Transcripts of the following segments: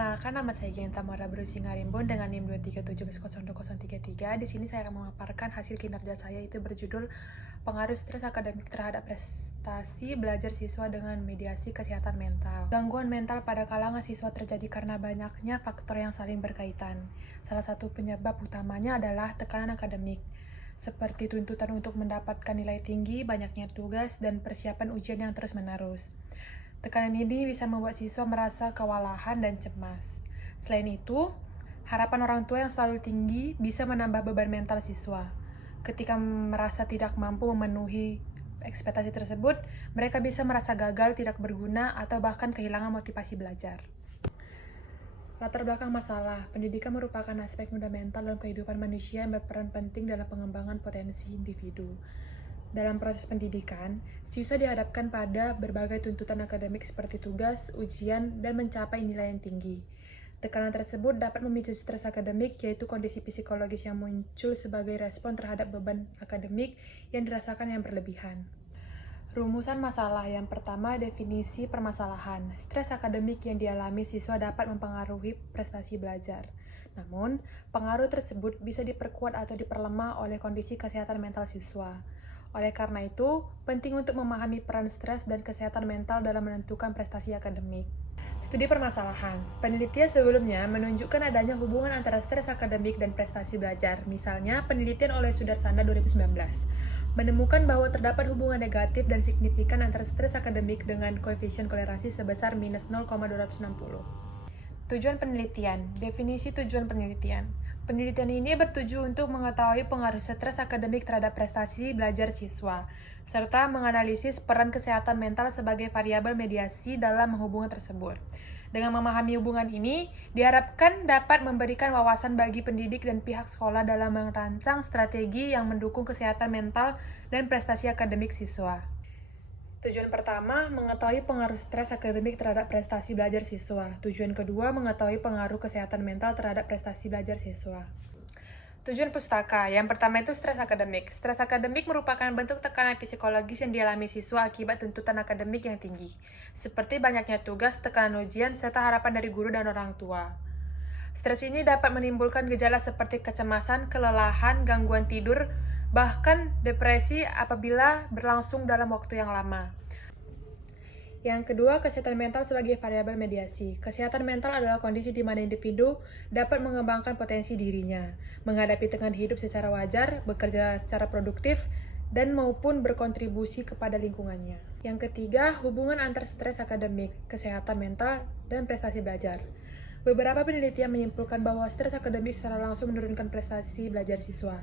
Perkenalkan, nama saya Genta Tamara Brusingarimbun dengan NIM 237102033. Di sini saya akan memaparkan hasil kinerja saya, itu berjudul Pengaruh Stres Akademik Terhadap Prestasi Belajar Siswa dengan Mediasi Kesehatan Mental. Gangguan mental pada kalangan siswa terjadi karena banyaknya faktor yang saling berkaitan. Salah satu penyebab utamanya adalah tekanan akademik, seperti tuntutan untuk mendapatkan nilai tinggi, banyaknya tugas, dan persiapan ujian yang terus-menerus. Tekanan ini bisa membuat siswa merasa kewalahan dan cemas. Selain itu, harapan orang tua yang selalu tinggi bisa menambah beban mental siswa. Ketika merasa tidak mampu memenuhi ekspektasi tersebut, mereka bisa merasa gagal, tidak berguna, atau bahkan kehilangan motivasi belajar. Latar belakang masalah, pendidikan merupakan aspek fundamental dalam kehidupan manusia yang berperan penting dalam pengembangan potensi individu. Dalam proses pendidikan, siswa dihadapkan pada berbagai tuntutan akademik seperti tugas, ujian, dan mencapai nilai yang tinggi. Tekanan tersebut dapat memicu stres akademik, yaitu kondisi psikologis yang muncul sebagai respon terhadap beban akademik yang dirasakan yang berlebihan. Rumusan masalah yang pertama, definisi permasalahan. Stres akademik yang dialami siswa dapat mempengaruhi prestasi belajar. Namun, pengaruh tersebut bisa diperkuat atau diperlemah oleh kondisi kesehatan mental siswa. Oleh karena itu, penting untuk memahami peran stres dan kesehatan mental dalam menentukan prestasi akademik. Studi permasalahan. Penelitian sebelumnya menunjukkan adanya hubungan antara stres akademik dan prestasi belajar. Misalnya, penelitian oleh Sudarsana 2019 menemukan bahwa terdapat hubungan negatif dan signifikan antara stres akademik dengan koefisien kolerasi sebesar minus 0,260. Tujuan penelitian. Definisi tujuan penelitian. Penelitian ini bertuju untuk mengetahui pengaruh stres akademik terhadap prestasi belajar siswa, serta menganalisis peran kesehatan mental sebagai variabel mediasi dalam hubungan tersebut. Dengan memahami hubungan ini, diharapkan dapat memberikan wawasan bagi pendidik dan pihak sekolah dalam merancang strategi yang mendukung kesehatan mental dan prestasi akademik siswa. Tujuan pertama, mengetahui pengaruh stres akademik terhadap prestasi belajar siswa. Tujuan kedua, mengetahui pengaruh kesehatan mental terhadap prestasi belajar siswa. Tujuan pustaka, yang pertama itu stres akademik. Stres akademik merupakan bentuk tekanan psikologis yang dialami siswa akibat tuntutan akademik yang tinggi, seperti banyaknya tugas, tekanan ujian, serta harapan dari guru dan orang tua. Stres ini dapat menimbulkan gejala seperti kecemasan, kelelahan, gangguan tidur, bahkan depresi apabila berlangsung dalam waktu yang lama. Yang kedua, kesehatan mental sebagai variabel mediasi. Kesehatan mental adalah kondisi di mana individu dapat mengembangkan potensi dirinya, menghadapi tekanan hidup secara wajar, bekerja secara produktif, dan maupun berkontribusi kepada lingkungannya. Yang ketiga, hubungan antar stres akademik, kesehatan mental, dan prestasi belajar. Beberapa penelitian menyimpulkan bahwa stres akademik secara langsung menurunkan prestasi belajar siswa,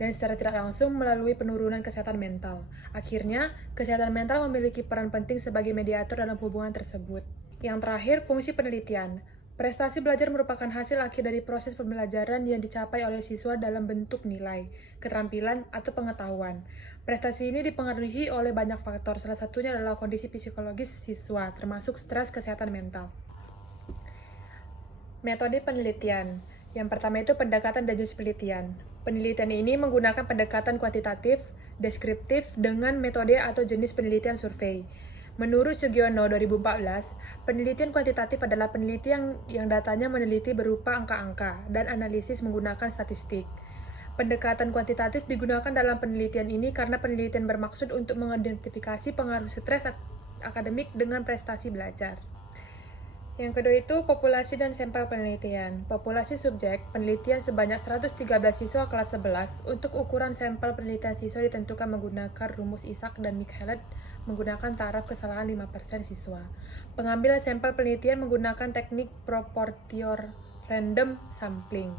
dan secara tidak langsung melalui penurunan kesehatan mental. Akhirnya, kesehatan mental memiliki peran penting sebagai mediator dalam hubungan tersebut. Yang terakhir, fungsi penelitian. Prestasi belajar merupakan hasil akhir dari proses pembelajaran yang dicapai oleh siswa dalam bentuk nilai, keterampilan, atau pengetahuan. Prestasi ini dipengaruhi oleh banyak faktor, salah satunya adalah kondisi psikologis siswa, termasuk stres kesehatan mental. Metode penelitian. Yang pertama itu pendekatan dan jenis penelitian. Penelitian ini menggunakan pendekatan kuantitatif, deskriptif dengan metode atau jenis penelitian survei. Menurut Sugiono 2014, penelitian kuantitatif adalah penelitian yang datanya meneliti berupa angka-angka dan analisis menggunakan statistik. Pendekatan kuantitatif digunakan dalam penelitian ini karena penelitian bermaksud untuk mengidentifikasi pengaruh stres akademik dengan prestasi belajar. Yang kedua itu populasi dan sampel penelitian. Populasi subjek, penelitian sebanyak 113 siswa kelas 11. Untuk ukuran sampel penelitian siswa ditentukan menggunakan rumus Isaac dan Michaelet menggunakan taraf kesalahan 5% siswa. Pengambilan sampel penelitian menggunakan teknik proportion random sampling.